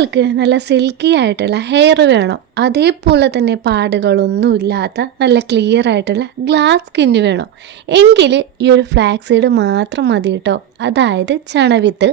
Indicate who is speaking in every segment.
Speaker 1: നിങ്ങൾക്ക് നല്ല സിൽക്കി ആയിട്ടുള്ള ഹെയർ വേണം. അതേപോലെ തന്നെ പാടുകളൊന്നും ഇല്ലാത്ത നല്ല ക്ലിയർ ആയിട്ടുള്ള ഗ്ലാസ് സ്കിന്ന് വേണം. എങ്കിൽ ഈ ഒരു ഫ്ലാക്സീഡ് മാത്രം മതി കേട്ടോ അതായത് ചണവിത്ത്.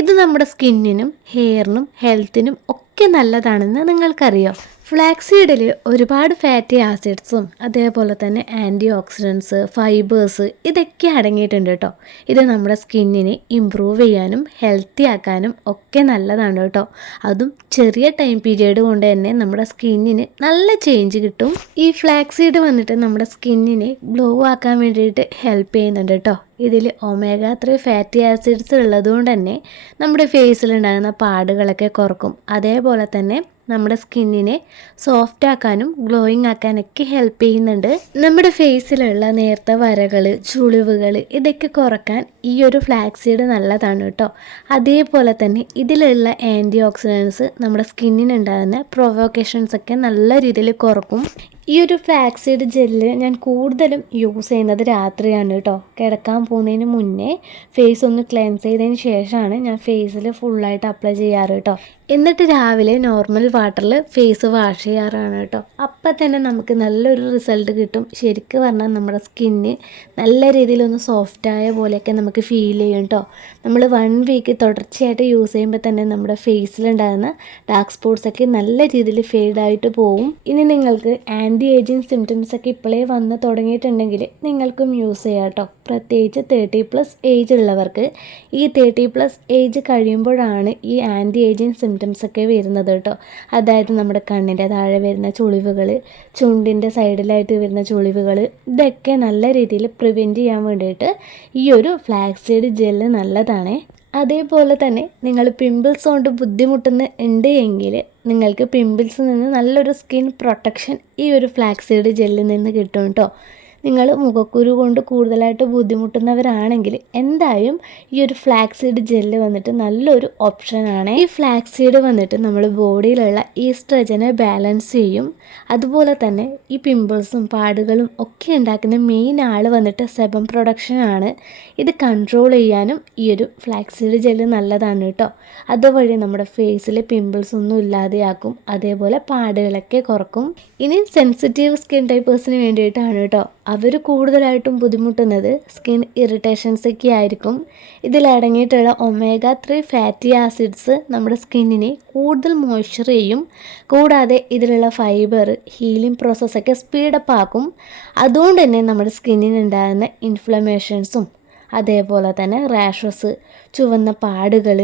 Speaker 1: ഇത് നമ്മുടെ സ്കിന്നിനും ഹെയറിനും ഹെൽത്തിനും ഒക്കെ നല്ലതാണെന്ന് നിങ്ങൾക്കറിയാം. ഫ്ലാക്സീഡിൽ ഒരുപാട് ഫാറ്റി ആസിഡ്സും അതേപോലെ തന്നെ ആന്റി ഓക്സിഡൻസ് ഫൈബേഴ്സ് ഇതൊക്കെ അടങ്ങിയിട്ടുണ്ട് കേട്ടോ. ഇത് നമ്മുടെ സ്കിന്നിനെ ഇമ്പ്രൂവ് ചെയ്യാനും ഹെൽത്തി ആക്കാനും ഒക്കെ നല്ലതാണ് കേട്ടോ. അതും ചെറിയ ടൈം പീരീഡ് കൊണ്ട് തന്നെ നമ്മുടെ സ്കിന്നിന് നല്ല ചേഞ്ച് കിട്ടും. ഈ ഫ്ലാക്സീഡ് വന്നിട്ട് നമ്മുടെ സ്കിന്നിനെ ഗ്ലോ ആക്കാൻ വേണ്ടിയിട്ട് ഹെൽപ്പ് ചെയ്യുന്നുണ്ട് കേട്ടോ. ഇതിൽ ഒമേഗ ത്രീ ഫാറ്റി ആസിഡ്സ് ഉള്ളതുകൊണ്ട് തന്നെ നമ്മുടെ ഫേസിലുണ്ടാകുന്ന പാടുകളൊക്കെ കുറക്കും. അതേപോലെ തന്നെ നമ്മുടെ സ്കിന്നിനെ സോഫ്റ്റ് ആക്കാനും ഗ്ലോയിങ് ആക്കാനൊക്കെ ഹെൽപ്പ് ചെയ്യുന്നുണ്ട്. നമ്മുടെ ഫേസിലുള്ള നേർത്ത വരകൾ ചുളിവുകൾ ഇതൊക്കെ കുറയ്ക്കാൻ ഈ ഒരു ഫ്ലാക്സീഡ് നല്ലതാണ് കേട്ടോ. അതേപോലെ തന്നെ ഇതിലുള്ള ആന്റി ഓക്സിഡൻസ് നമ്മുടെ സ്കിന്നിനുണ്ടാകുന്ന പ്രൊവോക്കേഷൻസ് ഒക്കെ നല്ല രീതിയിൽ കുറക്കും. ഈ ഒരു ഫ്ലാക്സീഡ് ജെല്ല് ഞാൻ കൂടുതലും യൂസ് ചെയ്യുന്നത് രാത്രിയാണ് കേട്ടോ. കിടക്കാൻ പോകുന്നതിന് മുന്നേ ഫേസ് ഒന്ന് ക്ലെൻസ് ചെയ്തതിന് ശേഷമാണ് ഞാൻ ഫേസിൽ ഫുള്ളായിട്ട് അപ്ലൈ ചെയ്യാറ് കേട്ടോ. എന്നിട്ട് രാവിലെ നോർമൽ വാട്ടറിൽ ഫേസ് വാഷ് ചെയ്യാറാണ് കേട്ടോ. അപ്പം തന്നെ നമുക്ക് നല്ലൊരു റിസൾട്ട് കിട്ടും. ശരിക്കും പറഞ്ഞാൽ നമ്മുടെ സ്കിന്ന് നല്ല രീതിയിലൊന്ന് സോഫ്റ്റായ പോലെയൊക്കെ നമുക്ക് ഫീൽ ചെയ്യും കേട്ടോ നമ്മൾ വൺ വീക്ക് തുടർച്ചയായിട്ട് യൂസ് ചെയ്യുമ്പോൾ തന്നെ നമ്മുടെ ഫേസിലുണ്ടാകുന്ന ഡാർക്ക് സ്പോട്ട്സൊക്കെ നല്ല രീതിയിൽ ഫെയ്ഡായിട്ട് പോവും. ഇനി നിങ്ങൾക്ക് ആന്റി ഏജിങ് സിംറ്റംസ് ഒക്കെ ഇപ്പോഴേ വന്ന് തുടങ്ങിയിട്ടുണ്ടെങ്കിൽ നിങ്ങൾക്കും യൂസ് ചെയ്യാം കേട്ടോ പ്രത്യേകിച്ച് തേർട്ടി പ്ലസ് ഏജ് ഉള്ളവർക്ക് ഈ തേർട്ടി പ്ലസ് ഏജ് കഴിയുമ്പോഴാണ് ഈ ആന്റി ഏജിങ് സിംറ്റംസ് ഒക്കെ വരുന്നത് കേട്ടോ. അതായത് നമ്മുടെ കണ്ണിന്റെ താഴെ വരുന്ന ചുളിവുകൾ ചുണ്ടിന്റെ സൈഡിലായിട്ട് വരുന്ന ചുളിവുകൾ ഇതൊക്കെ നല്ല രീതിയിൽ പ്രിവെന്റ് ചെയ്യാൻ വേണ്ടിയിട്ട് ഈ ഒരു ഫ്ലാക്സീഡ് ജെല്ല് നല്ലതാണേ. അതേപോലെ തന്നെ നിങ്ങൾ പിമ്പിൾസ് കൊണ്ട് ബുദ്ധിമുട്ടുന്ന ഉണ്ട് എങ്കിൽ നിങ്ങൾക്ക് പിമ്പിൾസിൽ നിന്ന് നല്ലൊരു സ്കിൻ പ്രൊട്ടക്ഷൻ ഈ ഒരു ഫ്ലാക്സീഡ് ജെല്ലിൽ നിന്ന് കിട്ടും കേട്ടോ. നിങ്ങൾ മുഖക്കുരു കൊണ്ട് കൂടുതലായിട്ട് ബുദ്ധിമുട്ടുന്നവരാണെങ്കിൽ എന്തായാലും ഈ ഒരു ഫ്ലാക്സീഡ് ജെല്ല് വന്നിട്ട് നല്ലൊരു ഓപ്ഷനാണ് ഈ ഫ്ലാക്സീഡ് വന്നിട്ട് നമ്മൾ ബോഡിയിലുള്ള ഈസ്ട്രജനെ ബാലൻസ് ചെയ്യും. അതുപോലെ തന്നെ ഈ പിമ്പിൾസും പാടുകളും ഒക്കെ ഉണ്ടാക്കുന്ന മെയിൻ ആൾ വന്നിട്ട് സെബം പ്രൊഡക്ഷനാണ് ഇത് കൺട്രോൾ ചെയ്യാനും ഈ ഒരു ഫ്ലാക്സീഡ് ജെല്ല് നല്ലതാണ് കേട്ടോ അതുവഴി നമ്മുടെ ഫേസിൽ പിമ്പിൾസ് ഒന്നും ഇല്ലാതെയാക്കും. അതേപോലെ പാടുകളൊക്കെ കുറക്കും. ഇനി സെൻസിറ്റീവ് സ്കിൻ ടൈപ്പേഴ്സിന് വേണ്ടിയിട്ടാണ് കേട്ടോ അവർ കൂടുതലായിട്ടും ബുദ്ധിമുട്ടുന്നത് സ്കിൻ ഇറിറ്റേഷൻസ് ഒക്കെ ആയിരിക്കും. ഇതിലടങ്ങിയിട്ടുള്ള ഒമേഗ ത്രീ ഫാറ്റി ആസിഡ്സ് നമ്മുടെ സ്കിന്നിനെ കൂടുതൽ മോയ്സ്ചർ ചെയ്യും. കൂടാതെ ഇതിലുള്ള ഫൈബർ ഹീലിംഗ് പ്രോസസ്സൊക്കെ സ്പീഡപ്പ് ആക്കും. അതുകൊണ്ട് തന്നെ നമ്മുടെ സ്കിന്നിനുണ്ടാകുന്ന ഇൻഫ്ലമേഷൻസും അതേപോലെ തന്നെ റാഷസ് ചുവന്ന പാടുകൾ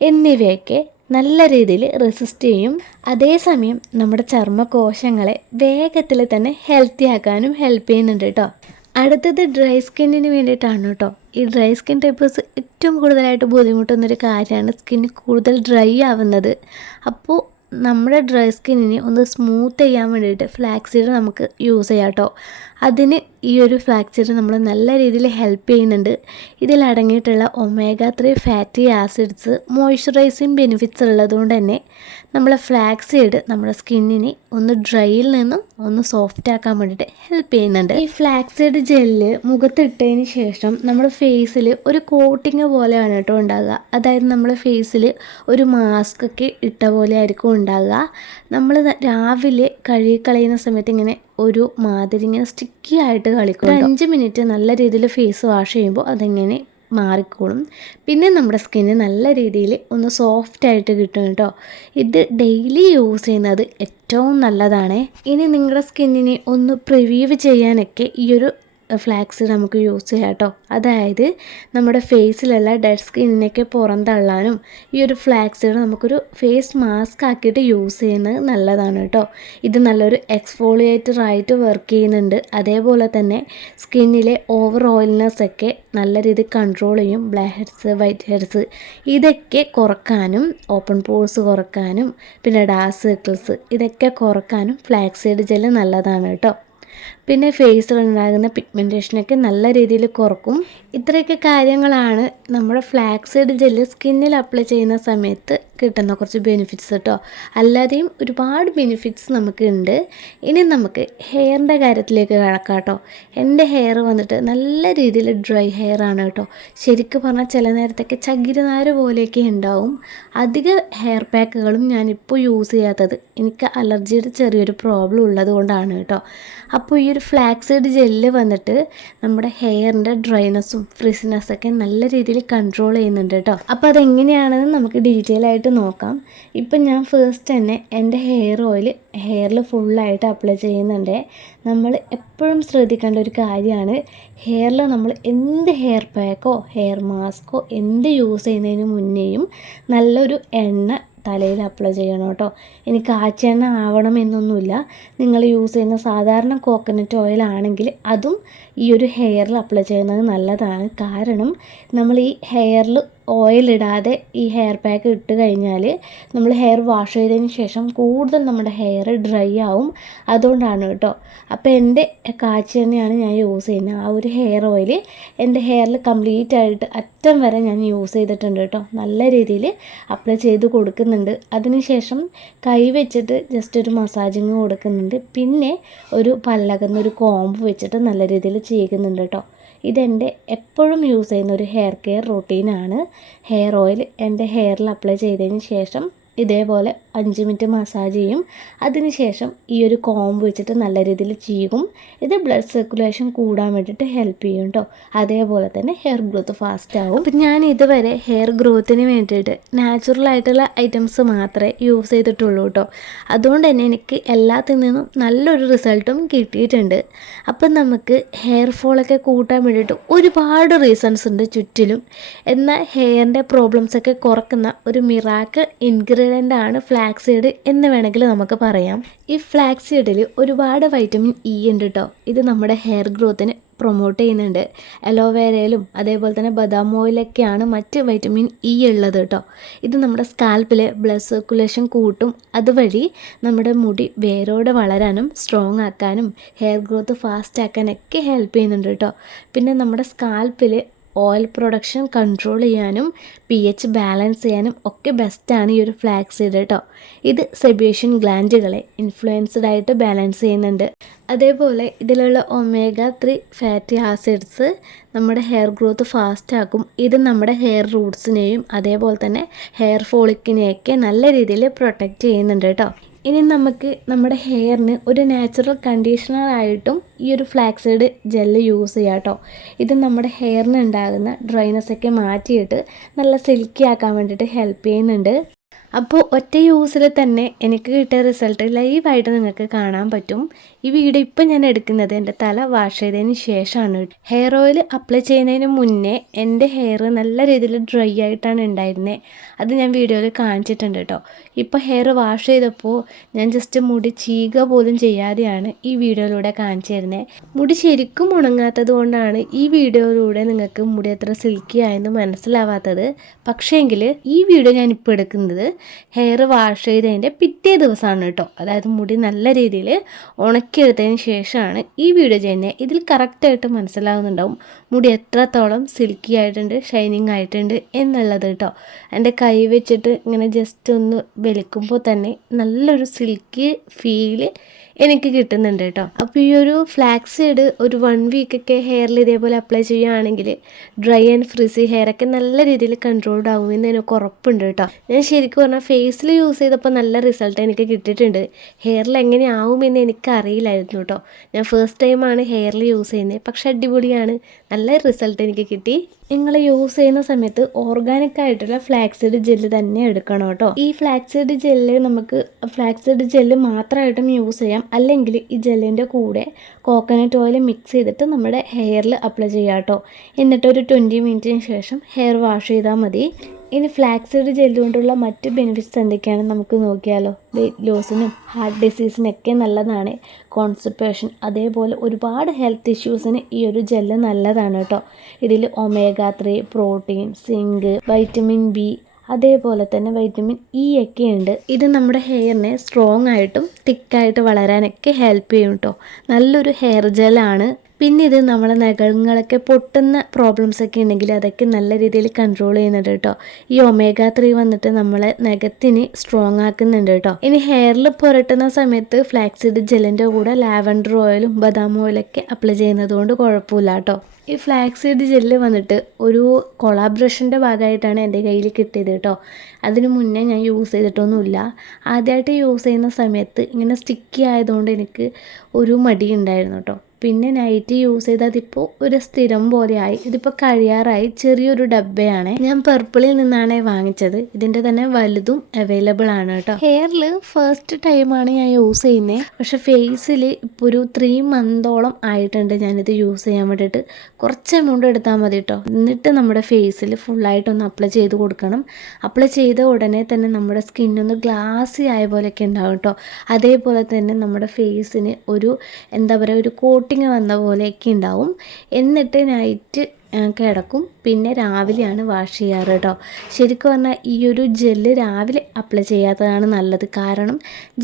Speaker 1: എന്നിവയൊക്കെ നല്ല രീതിയിൽ റെസിസ്റ്റ് ചെയ്യും. അതേസമയം നമ്മുടെ ചർമ്മകോശങ്ങളെ വേഗത്തിൽ തന്നെ ഹെൽത്തി ആക്കാനും ഹെൽപ്പ് ചെയ്യുന്നുണ്ട് കേട്ടോ അടുത്തത് ഡ്രൈ സ്കിന്നിന് വേണ്ടിയിട്ടാണ് കേട്ടോ ഈ ഡ്രൈ സ്കിൻ ടൈപ്പേഴ്സ് ഏറ്റവും കൂടുതലായിട്ട് ബുദ്ധിമുട്ടുന്നൊരു കാര്യമാണ് സ്കിൻ കൂടുതൽ ഡ്രൈ ആവുന്നത്. അപ്പോൾ നമ്മുടെ ഡ്രൈ സ്കിന്നിനെ ഒന്ന് സ്മൂത്ത് ചെയ്യാൻ വേണ്ടിയിട്ട് ഫ്ലാക്സീഡ് നമുക്ക് യൂസ് ചെയ്യാം കേട്ടോ അതിന് ഈ ഒരു ഫ്രാക്ചർ നമ്മൾ നല്ല രീതിയിൽ ഹെൽപ്പ് ചെയ്യുന്നുണ്ട്. ഇതിലടങ്ങിയിട്ടുള്ള omega three fatty acids moisturising benefits ഉള്ളതുകൊണ്ട് തന്നെ നമ്മളെ ഫ്ലാക്സീഡ് നമ്മുടെ സ്കിന്നിനെ ഒന്ന് ഡ്രൈയിൽ നിന്നും ഒന്ന് സോഫ്റ്റ് ആക്കാൻ വേണ്ടിയിട്ട് ഹെൽപ്പ് ചെയ്യുന്നുണ്ട്. ഈ ഫ്ലാക്സ് ഫ്ലാക്സീഡ് ജെല്ല് മുഖത്തിട്ടതിന് ശേഷം നമ്മുടെ ഫേസിൽ ഒരു കോട്ടിങ് പോലെയാണ് കേട്ടോ ഉണ്ടാകുക അതായത് നമ്മുടെ ഫേസിൽ ഒരു മാസ്ക് ഒക്കെ ഇട്ട പോലെ ആയിരിക്കും ഉണ്ടാകുക നമ്മൾ രാവിലെ കഴുകി കളയുന്ന സമയത്ത് ഇങ്ങനെ ഒരു മാതിരി ഇങ്ങനെ സ്റ്റിക്കി ആയിട്ട് കളിക്കും അഞ്ച് മിനിറ്റ് നല്ല രീതിയിൽ ഫേസ് വാഷ് ചെയ്യുമ്പോൾ അതെങ്ങനെ മാറിക്കോളും. പിന്നെ നമ്മുടെ സ്കിന്ന് നല്ല രീതിയിൽ ഒന്ന് സോഫ്റ്റ് ആയിട്ട് കിട്ടും കേട്ടോ. ഇത് ഡെയിലി യൂസ് ചെയ്യുന്നത് ഏറ്റവും നല്ലതാണ്. ഇനി നിങ്ങളുടെ സ്കിന്നിനെ ഒന്ന് പ്രിവ്യൂവ് ചെയ്യാനൊക്കെ ഈ ഒരു ഫ്ലാക്സ് നമുക്ക് യൂസ് ചെയ്യാം കേട്ടോ അതായത് നമ്മുടെ ഫേസിലുള്ള ഡെഡ് സ്കിന്നിനൊക്കെ പുറന്തള്ളാനും ഈ ഒരു ഫ്ലാക്സുകൾ നമുക്കൊരു ഫേസ് മാസ്ക് ആക്കിയിട്ട് യൂസ് ചെയ്യുന്നത് നല്ലതാണ് കേട്ടോ ഇത് നല്ലൊരു എക്സ്ഫോളിയേറ്റർ ആയിട്ട് വർക്ക് ചെയ്യുന്നുണ്ട്. അതേപോലെ തന്നെ സ്കിന്നിലെ ഓവർ ഓയിൽനെസ് ഒക്കെ നല്ല രീതിയിൽ കൺട്രോൾ ചെയ്യും. ബ്ലാക്ക് ഹെഡ്സ് വൈറ്റ് ഹെഡ്സ് ഇതൊക്കെ കുറക്കാനും ഓപ്പൺ പോഴ്സ് കുറക്കാനും പിന്നെ ഡാർക്ക് സർക്കിൾസ് ഇതൊക്കെ കുറക്കാനും ഫ്ലാക്സീഡ് ജെല്ല് നല്ലതാണ് കേട്ടോ പിന്നെ ഫേസിലുണ്ടാകുന്ന പിഗ്മെന്റേഷനൊക്കെ നല്ല രീതിയിൽ കുറക്കും. ഇത്രയൊക്കെ കാര്യങ്ങളാണ് നമ്മുടെ ഫ്ലാക്സീഡ് ജെല്ല് സ്കിന്നിൽ അപ്ലൈ ചെയ്യുന്ന സമയത്ത് കിട്ടുന്ന കുറച്ച് ബെനിഫിറ്റ്സ് കേട്ടോ അല്ലാതെയും ഒരുപാട് ബെനിഫിറ്റ്സ് നമുക്ക് ഉണ്ട് ഇനി നമുക്ക് ഹെയറിന്റെ കാര്യത്തിലേക്ക് കിടക്കാം കേട്ടോ എന്റെ ഹെയർ വന്നിട്ട് നല്ല രീതിയിൽ ഡ്രൈ ഹെയർ ആണ് കേട്ടോ ശരിക്കും പറഞ്ഞാൽ ചില നേരത്തൊക്കെ ചകിരിനാര് പോലെയൊക്കെ ഉണ്ടാവും. അധിക ഹെയർ പാക്കുകളും ഞാനിപ്പോൾ യൂസ് ചെയ്യാത്തത് എനിക്ക് അലർജിയുടെ ചെറിയൊരു പ്രോബ്ലം ഉള്ളത് കൊണ്ടാണ് കേട്ടോ അപ്പോൾ ഈ ഒരു ഫ്ലാക്സൈഡ് ജെല്ല് വന്നിട്ട് നമ്മുടെ ഹെയറിന്റെ ഡ്രൈനെസ്സും ഫ്രിസിനെസ്സൊക്കെ നല്ല രീതിയിൽ കൺട്രോൾ ചെയ്യുന്നുണ്ട് കേട്ടോ അപ്പോൾ അതെങ്ങനെയാണെന്ന് നമുക്ക് ഡീറ്റെയിൽ ആയിട്ട് നോക്കാം. ഇപ്പം ഞാൻ ഫസ്റ്റ് തന്നെ എന്റെ ഹെയർ ഓയിൽ ഹെയറിൽ ഫുള്ളായിട്ട് അപ്ലൈ ചെയ്യുന്നുണ്ട്. നമ്മൾ എപ്പോഴും ശ്രദ്ധിക്കേണ്ട ഒരു കാര്യമാണ് ഹെയറിൽ നമ്മൾ എന്ത് ഹെയർ പാക്കോ ഹെയർ മാസ്കോ എന്ത് യൂസ് ചെയ്യുന്നതിന് മുന്നേയും നല്ലൊരു എണ്ണ തലയിൽ അപ്ലൈ ചെയ്യണം കേട്ടോ. ഇനി കാച്ചെണ്ണ ആവണം എന്നൊന്നുമില്ല. നിങ്ങൾ യൂസ് ചെയ്യുന്ന സാധാരണ കോക്കനട്ട് ഓയിൽ ആണെങ്കിൽ അതും ഈ ഒരു ഹെയറിൽ അപ്ലൈ ചെയ്യുന്നത് നല്ലതാണ്. കാരണം നമ്മൾ ഈ ഹെയറിൽ ഓയിൽ ഇടാതെ ഈ ഹെയർ പാക്ക് ഇട്ട് കഴിഞ്ഞാൽ നമ്മൾ ഹെയർ വാഷ് ചെയ്തതിന് ശേഷം കൂടുതൽ നമ്മുടെ ഹെയർ ഡ്രൈ ആവും. അതുകൊണ്ടാണ് കേട്ടോ. അപ്പോൾ എന്റെ കാച്ചി തന്നെയാണ് ഞാൻ യൂസ് ചെയ്യുന്നത്. ആ ഒരു ഹെയർ ഓയിൽ എന്റെ ഹെയറിൽ കംപ്ലീറ്റ് ആയിട്ട് അറ്റം വരെ ഞാൻ യൂസ് ചെയ്തിട്ടുണ്ട് കേട്ടോ. നല്ല രീതിയിൽ അപ്ലൈ ചെയ്ത് കൊടുക്കുന്നുണ്ട്. അതിനുശേഷം കൈ വെച്ചിട്ട് ജസ്റ്റ് ഒരു മസാജിങ് കൊടുക്കുന്നുണ്ട്. പിന്നെ ഒരു പല്ലകുന്ന ഒരു കോമ്പ് വെച്ചിട്ട് നല്ല രീതിയിൽ ചെയ്യുന്നുണ്ട് കേട്ടോ. ഇതെന്റെ എപ്പോഴും യൂസ് ചെയ്യുന്ന ഒരു ഹെയർ കെയർ റൊട്ടീനാണ് ഹെയർ ഓയിൽ എന്റെ ഹെയറിൽ അപ്ലൈ ചെയ്തതിന് ശേഷം ഇതേപോലെ അഞ്ച് മിനിറ്റ് മസാജ് ചെയ്യും. അതിനുശേഷം ഈ ഒരു കോമ്പ് വെച്ചിട്ട് നല്ല രീതിയിൽ ചെയ്യും ഇത് ബ്ലഡ് സർക്കുലേഷൻ കൂടാൻ വേണ്ടിയിട്ട് ഹെൽപ്പ് ചെയ്യും കേട്ടോ അതേപോലെ തന്നെ ഹെയർ ഗ്രോത്ത് ഫാസ്റ്റ് ആവും. അപ്പം ഞാൻ ഇതുവരെ ഹെയർ ഗ്രോത്തിന് വേണ്ടിയിട്ട് നാച്ചുറൽ ആയിട്ടുള്ള ഐറ്റംസ് മാത്രമേ യൂസ് ചെയ്തിട്ടുള്ളൂ കേട്ടോ അതുകൊണ്ട് തന്നെ എനിക്ക് എല്ലാത്തിൽ നിന്നും നല്ലൊരു റിസൾട്ടും കിട്ടിയിട്ടുണ്ട്. അപ്പം നമുക്ക് ഹെയർ ഫോളൊക്കെ കൂട്ടാൻ വേണ്ടിയിട്ട് ഒരുപാട് റീസൺസ് ഉണ്ട് ചുറ്റിലും. എന്നാൽ ഹെയറിന്റെ പ്രോബ്ലംസൊക്കെ കുറക്കുന്ന ഒരു മിറാക്കിൾ ഇൻഗ്രീഡിയന്റ് ആണ് ഫ്ലാക്സീഡ് എന്ന് വേണമെങ്കിൽ നമുക്ക് പറയാം. ഈ ഫ്ലാക്സീഡിൽ ഒരുപാട് വൈറ്റമിൻ ഇ ഉണ്ട് കേട്ടോ ഇത് നമ്മുടെ ഹെയർ ഗ്രോത്തിന് പ്രൊമോട്ട് ചെയ്യുന്നുണ്ട്. അലോവേരയിലും അതേപോലെ തന്നെ ബദാം ഓയിലൊക്കെയാണ് മറ്റ് വൈറ്റമിൻ ഇ ഉള്ളത് കേട്ടോ ഇത് നമ്മുടെ സ്കാൽപ്പിലെ ബ്ലഡ് സർക്കുലേഷൻ കൂട്ടും. അതുവഴി നമ്മുടെ മുടി വേരോടെ വളരാനും സ്ട്രോങ് ആക്കാനും ഹെയർ ഗ്രോത്ത് ഫാസ്റ്റ് ആക്കാനൊക്കെ ഹെൽപ്പ് ചെയ്യുന്നുണ്ട് കേട്ടോ പിന്നെ നമ്മുടെ സ്കാൽപ്പിൽ ഓയിൽ പ്രൊഡക്ഷൻ കൺട്രോൾ ചെയ്യാനും പി എച്ച് ബാലൻസ് ചെയ്യാനും ഒക്കെ ബെസ്റ്റാണ് ഈ ഒരു ഫ്ലാക്സ് സീഡ് കേട്ടോ ഇത് സെബേഷ്യൻ ഗ്ലാൻഡുകളെ ഇൻഫ്ലുവൻസ്ഡ് ആയിട്ട് ബാലൻസ് ചെയ്യുന്നുണ്ട്. അതേപോലെ ഇതിലുള്ള ഒമേഗ ത്രീ ഫാറ്റി ആസിഡ്സ് നമ്മുടെ ഹെയർ ഗ്രോത്ത് ഫാസ്റ്റ് ആക്കും. ഇത് നമ്മുടെ ഹെയർ റൂട്ട്സിനെയും അതേപോലെ തന്നെ ഹെയർ ഫോളിക്കിനെയൊക്കെ നല്ല രീതിയിൽ പ്രൊട്ടക്റ്റ് ചെയ്യുന്നുണ്ട് കേട്ടോ ഇനി നമുക്ക് നമ്മുടെ ഹെയറിന് ഒരു നാച്ചുറൽ കണ്ടീഷണർ ആയിട്ടും ഈ ഒരു ഫ്ലാക്സൈഡ് ജെല്ല് യൂസ് ചെയ്യാം കേട്ടോ ഇത് നമ്മുടെ ഹെയറിന് ഉണ്ടാകുന്ന ഡ്രൈനസ്സൊക്കെ മാറ്റിയിട്ട് നല്ല സിൽക്കി ആക്കാൻ വേണ്ടിയിട്ട് ഹെൽപ്പ് ചെയ്യുന്നുണ്ട്. അപ്പോൾ ഒറ്റ യൂസിൽ തന്നെ എനിക്ക് കിട്ടിയ റിസൾട്ട് ലൈവായിട്ട് നിങ്ങൾക്ക് കാണാൻ പറ്റും. ഈ വീഡിയോ ഇപ്പം ഞാൻ എടുക്കുന്നത് എന്റെ തല വാഷ് ചെയ്തതിന് ശേഷമാണ് ഹെയർ ഓയിൽ അപ്ലൈ ചെയ്യുന്നതിന് മുന്നേ എന്റെ ഹെയർ നല്ല രീതിയിൽ ഡ്രൈ ആയിട്ടാണ് ഉണ്ടായിരുന്നത് അത് ഞാൻ വീഡിയോയിൽ കാണിച്ചിട്ടുണ്ട് കേട്ടോ. ഇപ്പോൾ ഹെയർ വാഷ് ചെയ്തപ്പോൾ ഞാൻ ജസ്റ്റ് മുടി ചീക പോലും ചെയ്യാതെയാണ് ഈ വീഡിയോയിലൂടെ കാണിച്ചു തരുന്നത് മുടി ശരിക്കും ഉണങ്ങാത്തത് കൊണ്ടാണ് ഈ വീഡിയോയിലൂടെ നിങ്ങൾക്ക് മുടി എത്ര സിൽക്കി ആയെന്ന് മനസ്സിലാവാത്തത്. പക്ഷേങ്കിൽ ഈ വീഡിയോ ഞാൻ ഇപ്പോൾ എടുക്കുന്നത് ഹെയർ വാഷ് ചെയ്തതിന്റെ പിറ്റേ ദിവസമാണ് കേട്ടോ. അതായത് മുടി നല്ല രീതിയിൽ ഉണക്കിയെടുത്തതിന് ശേഷമാണ് ഈ വീഡിയോ ചെയ്യുന്നത്. ഇതിൽ കറക്റ്റായിട്ട് മനസ്സിലാകുന്നുണ്ടാവും മുടി എത്രത്തോളം സിൽക്കി ആയിട്ടുണ്ട് ഷൈനിങ് ആയിട്ടുണ്ട് എന്നുള്ളത് കേട്ടോ. എന്റെ കൈ വെച്ചിട്ട് ഇങ്ങനെ ജസ്റ്റ് ഒന്ന് വലിക്കുമ്പോൾ തന്നെ നല്ലൊരു സിൽക്കി ഫീൽ എനിക്ക് കിട്ടുന്നുണ്ട് കേട്ടോ. അപ്പോൾ ഈ ഒരു ഫ്ലാക്സ് സീഡ് ഒരു വൺ വീക്കൊക്കെ ഹെയറിൽ ഇതേപോലെ അപ്ലൈ ചെയ്യുകയാണെങ്കിൽ ഡ്രൈ ആൻഡ് ഫ്രിസി ഹെയറൊക്കെ നല്ല രീതിയിൽ കൺട്രോൾഡ് ആകുമെന്ന് എനിക്ക് ഉറപ്പുണ്ട് കേട്ടോ. ഞാൻ ശരിക്കും പറഞ്ഞാൽ ഫേസിൽ യൂസ് ചെയ്തപ്പോൾ നല്ല റിസൾട്ട് എനിക്ക് കിട്ടിയിട്ടുണ്ട്. ഹെയറിൽ എങ്ങനെ ആവുമെന്ന് എനിക്ക് അറിയില്ലായിരുന്നു കേട്ടോ. ഞാൻ ഫസ്റ്റ് ടൈമാണ് ഹെയറിൽ യൂസ് ചെയ്യുന്നത് പക്ഷെ അടിപൊളിയാണ്. നല്ല റിസൾട്ട് എനിക്ക് കിട്ടി. നിങ്ങൾ യൂസ് ചെയ്യുന്ന സമയത്ത് ഓർഗാനിക് ആയിട്ടുള്ള ഫ്ലാക്സിഡ് ജെല്ല് തന്നെ എടുക്കണം കേട്ടോ. ഈ ഫ്ലാക്സിഡ് ജെല്ല് നമുക്ക് ഫ്ലാക്സിഡ് ജെല്ല് മാത്രമായിട്ടും യൂസ് ചെയ്യാം. അല്ലെങ്കിൽ ഈ ജെല്ലിന്റെ കൂടെ കോക്കനട്ട് ഓയിൽ മിക്സ് ചെയ്തിട്ട് നമ്മുടെ ഹെയറിൽ അപ്ലൈ ചെയ്യാം കേട്ടോ. എന്നിട്ട് ഒരു ട്വന്റി മിനിറ്റിന് ശേഷം ഹെയർ വാഷ് ചെയ്താൽ മതി. ഇനി ഫ്ലാക്സീഡ് ജെല്ല് കൊണ്ടുള്ള മറ്റ് ബെനിഫിറ്റ്സ് എന്തൊക്കെയാണെന്ന് നമുക്ക് നോക്കിയാലോ? വെയിറ്റ് ലോസിനും ഹാർട്ട് ഡിസീസിനൊക്കെ നല്ലതാണ്. കോൺസ്റ്റിപ്പേഷൻ അതേപോലെ ഒരുപാട് ഹെൽത്ത് ഇഷ്യൂസിന് ഈ ഒരു ജെല്ല് നല്ലതാണ് കേട്ടോ. ഇതിൽ omega three protein zinc vitamin B അതേപോലെ തന്നെ വൈറ്റമിൻ ഇ ഒക്കെ ഉണ്ട്. ഇത് നമ്മുടെ ഹെയറിനെ സ്ട്രോങ് ആയിട്ടും തിക്കായിട്ട് വളരാനൊക്കെ ഹെൽപ്പ് ചെയ്യും കേട്ടോ. നല്ലൊരു ഹെയർ ജെല്ലാണ് പിന്നെ ഇത് നമ്മളെ നഖങ്ങളൊക്കെ പൊട്ടുന്ന പ്രോബ്ലംസ് ഒക്കെ ഉണ്ടെങ്കിൽ അതൊക്കെ നല്ല രീതിയിൽ കൺട്രോൾ ചെയ്യുന്നുണ്ട് കേട്ടോ. ഈ ഒമേഗ ത്രീ വന്നിട്ട് നമ്മളെ നഖത്തിന് സ്ട്രോങ് ആക്കുന്നുണ്ട് കേട്ടോ. ഇനി ഹെയറിൽ പുരട്ടുന്ന സമയത്ത് ഫ്ലാക്സിഡ് ജെല്ലിന്റെ കൂടെ ലാവൻഡർ ഓയിലും ബദാം ഓയിലൊക്കെ അപ്ലൈ ചെയ്യുന്നത് കൊണ്ട് കുഴപ്പമില്ല കേട്ടോ. ഈ ഫ്ലാക്സിഡ് ജെല്ല് വന്നിട്ട് ഒരു കൊളാബ്രഷന്റെ ഭാഗമായിട്ടാണ് എന്റെ കയ്യിൽ കിട്ടിയത് കേട്ടോ. അതിന് മുന്നേ ഞാൻ യൂസ് ചെയ്തിട്ടൊന്നുമില്ല. ആദ്യമായിട്ട് യൂസ് ചെയ്യുന്ന സമയത്ത് ഇങ്ങനെ സ്റ്റിക്കി ആയതുകൊണ്ട് എനിക്ക് ഒരു മടി ഉണ്ടായിരുന്നു കേട്ടോ. പിന്നെ നൈറ്റ് യൂസ് ചെയ്ത് അതിപ്പോൾ ഒരു സ്ഥിരം പോലെയായി. ഇതിപ്പോൾ കഴിയാറായി. ചെറിയൊരു ഡബ്ബയാണ്. ഞാൻ പർപ്പിളിൽ നിന്നാണ് വാങ്ങിച്ചത്. ഇതിന്റെ തന്നെ വലുതും അവൈലബിൾ ആണ് കേട്ടോ. ഹെയറിൽ ഫസ്റ്റ് ടൈമാണ് ഞാൻ യൂസ് ചെയ്യുന്നത് പക്ഷെ ഫേസിൽ ഇപ്പോൾ ഒരു ത്രീ മന്തോളം ആയിട്ടുണ്ട് ഞാനിത് യൂസ് ചെയ്യാൻ വേണ്ടിയിട്ട്. കുറച്ച് എമൗണ്ട് എടുത്താൽ മതി കേട്ടോ. എന്നിട്ട് നമ്മുടെ ഫേസിൽ ഫുള്ളായിട്ടൊന്ന് അപ്ലൈ ചെയ്ത് കൊടുക്കണം. അപ്ലൈ ചെയ്ത ഉടനെ തന്നെ നമ്മുടെ സ്കിന്നൊന്ന് ഗ്ലാസി ആയ പോലെയൊക്കെ ഉണ്ടാവും കേട്ടോ. അതേപോലെ തന്നെ നമ്മുടെ ഫേസിന് ഒരു എന്താ പറയുക ഒരു കോട്ടിങ് വന്ന പോലെയൊക്കെ ഉണ്ടാവും. എന്നിട്ട് നൈറ്റ് കിടക്കും. പിന്നെ രാവിലെയാണ് വാഷ് ചെയ്യാറ് കേട്ടോ ശരിക്കും പറഞ്ഞാൽ ഈ ഒരു ജെല്ല് രാവിലെ അപ്ലൈ ചെയ്യാത്തതാണ് നല്ലത്. കാരണം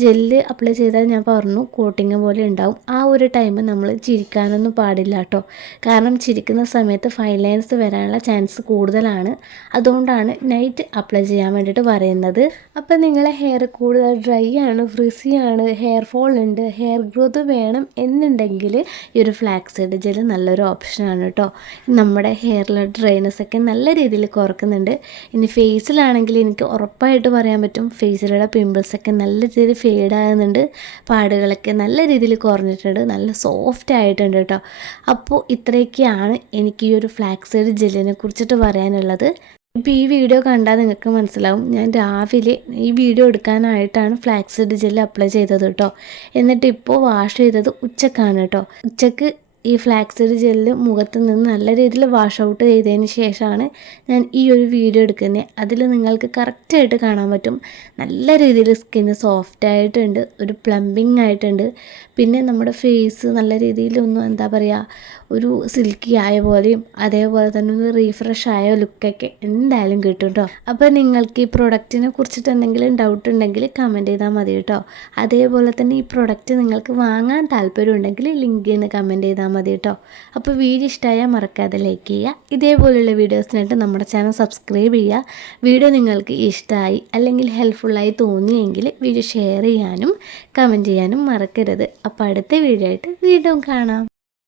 Speaker 1: ജെല്ല് അപ്ലൈ ചെയ്താൽ ഞാൻ പറഞ്ഞു കോട്ടിങ് പോലെ ഉണ്ടാവും. ആ ഒരു ടൈം നമ്മൾ ചിരിക്കാനൊന്നും പാടില്ല കേട്ടോ കാരണം ചിരിക്കുന്ന സമയത്ത് ഫൈൻ ലൈൻസ് വരാനുള്ള ചാൻസ് കൂടുതലാണ്. അതുകൊണ്ടാണ് നൈറ്റ് അപ്ലൈ ചെയ്യാൻ വേണ്ടിയിട്ട് പറയുന്നത്. അപ്പം നിങ്ങളെ ഹെയർ കൂടുതൽ ഡ്രൈ ആണ് ഫ്രിസി ആണ് ഹെയർ ഫോൾ ഉണ്ട് ഹെയർ ഗ്രോത്ത് വേണം എന്നുണ്ടെങ്കിൽ ഈ ഒരു ഫ്ലാക്സൈഡ് ജെല്ല് നല്ലൊരു ഓപ്ഷനാണ് കേട്ടോ നമ്മുടെ ഹെയറിലെ ഡ്രൈനസ് ഒക്കെ നല്ല രീതിയിൽ കുറക്കുന്നുണ്ട് ഇനി ഫേസിലാണെങ്കിൽ എനിക്ക് ഉറപ്പായിട്ട് പറയാൻ പറ്റും ഫേസിലുള്ള പിമ്പിൾസ് ഒക്കെ നല്ല രീതിയിൽ ഫെയ്ഡ് ആകുന്നുണ്ട്. പാടുകളൊക്കെ നല്ല രീതിയിൽ കുറഞ്ഞിട്ടുണ്ട്. നല്ല സോഫ്റ്റ് ആയിട്ടുണ്ട് കേട്ടോ. അപ്പോൾ ഇത്രയൊക്കെയാണ് എനിക്ക് ഈ ഒരു ഫ്ലാക്സൈഡ് ജെല്ലിനെ കുറിച്ചിട്ട് പറയാനുള്ളത്. ഇപ്പോൾ ഈ വീഡിയോ കണ്ടാൽ നിങ്ങൾക്ക് മനസ്സിലാവും. ഞാൻ രാവിലെ ഈ വീഡിയോ എടുക്കാനായിട്ടാണ് ഫ്ലാക്സിഡ് ജെല്ല് അപ്ലൈ ചെയ്തത് കേട്ടോ. എന്നിട്ട് ഇപ്പോൾ വാഷ് ചെയ്തത് ഉച്ചക്കാണ് കേട്ടോ. ഉച്ചയ്ക്ക് ഈ ഫ്ലാക്സിഡ് ജെല്ല് മുഖത്ത് നിന്ന് നല്ല രീതിയിൽ വാഷ് ഔട്ട് ചെയ്തതിന് ശേഷമാണ് ഞാൻ ഈ ഒരു വീഡിയോ എടുക്കുന്നത്. അതിൽ നിങ്ങൾക്ക് കറക്റ്റായിട്ട് കാണാൻ പറ്റും. നല്ല രീതിയിൽ സ്കിന്ന് സോഫ്റ്റ് ആയിട്ടുണ്ട് ഒരു പ്ലംബിങ് ആയിട്ടുണ്ട്. പിന്നെ നമ്മുടെ ഫേസ് നല്ല രീതിയിലൊന്നും എന്താ പറയുക ഒരു സിൽക്കി ആയ പോലെയും അതേപോലെ തന്നെ ഒന്ന് റീഫ്രഷ് ആയ ലുക്കൊക്കെ എന്തായാലും കിട്ടും കേട്ടോ അപ്പോൾ നിങ്ങൾക്ക് ഈ പ്രൊഡക്റ്റിനെ കുറിച്ചിട്ട് എന്തെങ്കിലും ഡൗട്ട് ഉണ്ടെങ്കിൽ കമന്റ് ചെയ്താൽ മതി കേട്ടോ അതേപോലെ തന്നെ ഈ പ്രൊഡക്റ്റ് നിങ്ങൾക്ക് വാങ്ങാൻ താല്പര്യം ഉണ്ടെങ്കിൽ ലിങ്ക് ചെയ്യുന്ന കമന്റ് ചെയ്താൽ മതി കേട്ടോ അപ്പോൾ വീഡിയോ ഇഷ്ടമായാൽ മറക്കാതെ ലൈക്ക് ചെയ്യുക. ഇതേപോലെയുള്ള വീഡിയോസിനായിട്ട് നമ്മുടെ ചാനൽ സബ്സ്ക്രൈബ് ചെയ്യുക. വീഡിയോ നിങ്ങൾക്ക് ഇഷ്ടമായി അല്ലെങ്കിൽ ഹെൽപ്ഫുള്ളായി തോന്നിയെങ്കിൽ വീഡിയോ ഷെയർ ചെയ്യാനും കമന്റ് ചെയ്യാനും മറക്കരുത്. അപ്പോൾ അടുത്ത വീഡിയോ ആയിട്ട് വീണ്ടും കാണാം.